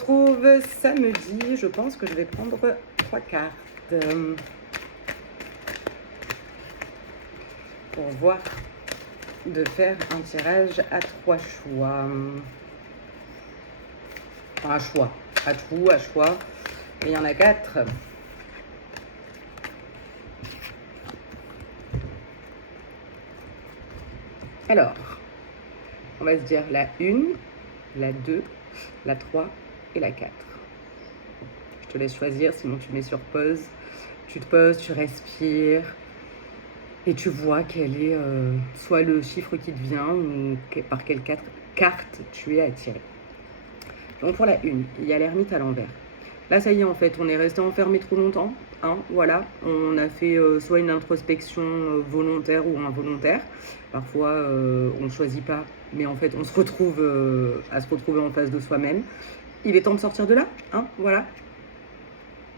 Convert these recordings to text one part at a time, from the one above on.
retrouve samedi. Je pense que je vais prendre 3 cartes pour voir de faire un tirage à 3 choix. Enfin, à choix. Et il y en a 4. Alors, on va se dire la 1, la 2, la 3 et la 4. Je te laisse choisir, sinon tu mets sur pause. Tu te poses, tu respires et tu vois quel est soit le chiffre qui te vient ou par quelle carte tu es attiré. Donc pour la 1, il y a l'ermite à l'envers. Là, ça y est, en fait, on est resté enfermé trop longtemps. Voilà, on a fait soit une introspection volontaire ou involontaire. Parfois, on ne choisit pas, mais en fait, on se retrouve à se retrouver en face de soi-même. Il est temps de sortir de là, voilà.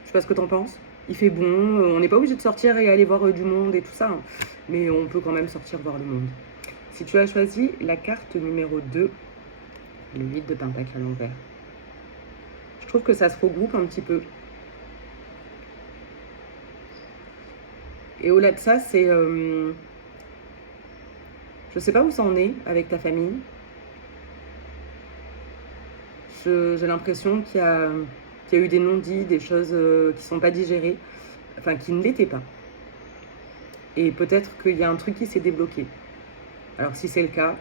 Je sais pas ce que t'en penses. Il fait bon, on n'est pas obligé de sortir et aller voir du monde et tout ça, mais on peut quand même sortir voir le monde. Si tu as choisi la carte numéro 2, le 8 de pentacle à l'envers, je trouve que ça se regroupe un petit peu. Et au-delà de ça, c'est... je sais pas où ça en est avec ta famille. J'ai l'impression qu'il y a eu des non-dits, des choses qui ne sont pas digérées, enfin qui ne l'étaient pas. Et peut-être qu'il y a un truc qui s'est débloqué. Alors si c'est le cas,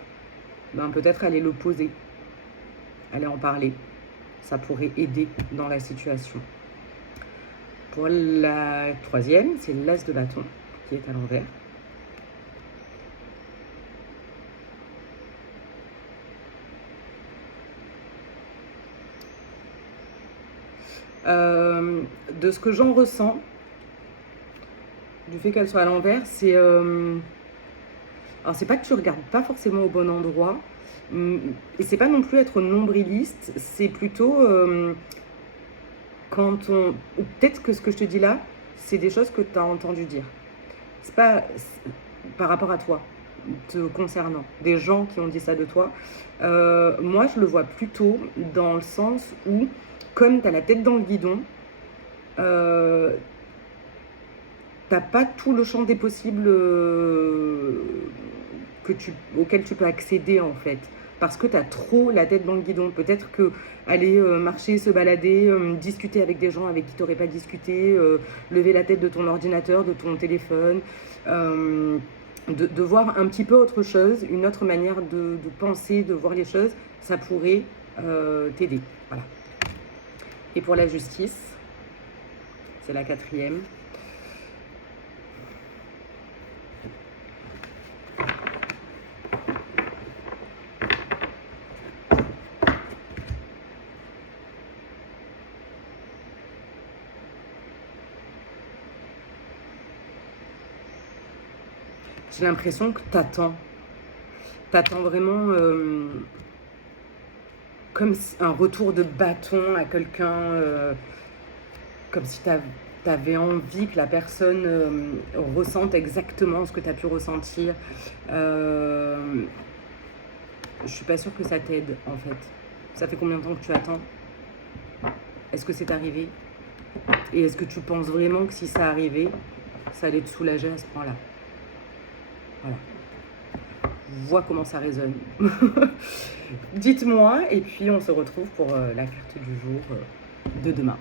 peut-être aller le poser, aller en parler. Ça pourrait aider dans la situation. Pour la 3e, c'est l'as de bâton qui est à l'envers. De ce que j'en ressens, du fait qu'elle soit à l'envers, c'est... alors c'est pas que tu regardes pas forcément au bon endroit, et c'est pas non plus être nombriliste, c'est plutôt quand on... Ou peut-être que ce que je te dis là, c'est des choses que tu as entendu dire. C'est pas par rapport à toi, te concernant, des gens qui ont dit ça de toi. Moi, je le vois plutôt dans le sens où, comme tu as la tête dans le guidon, t'as pas tout le champ des possibles auquel tu peux accéder en fait. Parce que tu as trop la tête dans le guidon. Peut-être que aller marcher, se balader, discuter avec des gens avec qui tu n'aurais pas discuté, lever la tête de ton ordinateur, de ton téléphone, de voir un petit peu autre chose, une autre manière de penser, de voir les choses, ça pourrait t'aider. Voilà. Et pour la justice, c'est la 4e. J'ai l'impression que t'attends vraiment comme un retour de bâton à quelqu'un, comme si t'avais envie que la personne ressente exactement ce que tu as pu ressentir. Je suis pas sûre que ça t'aide en fait. Ça fait combien de temps que tu attends? Est-ce que c'est arrivé? Et est-ce que tu penses vraiment que si ça arrivait, ça allait te soulager à ce point-là? Voilà. Vois comment ça résonne. Dites-moi, et puis on se retrouve pour la carte du jour de demain.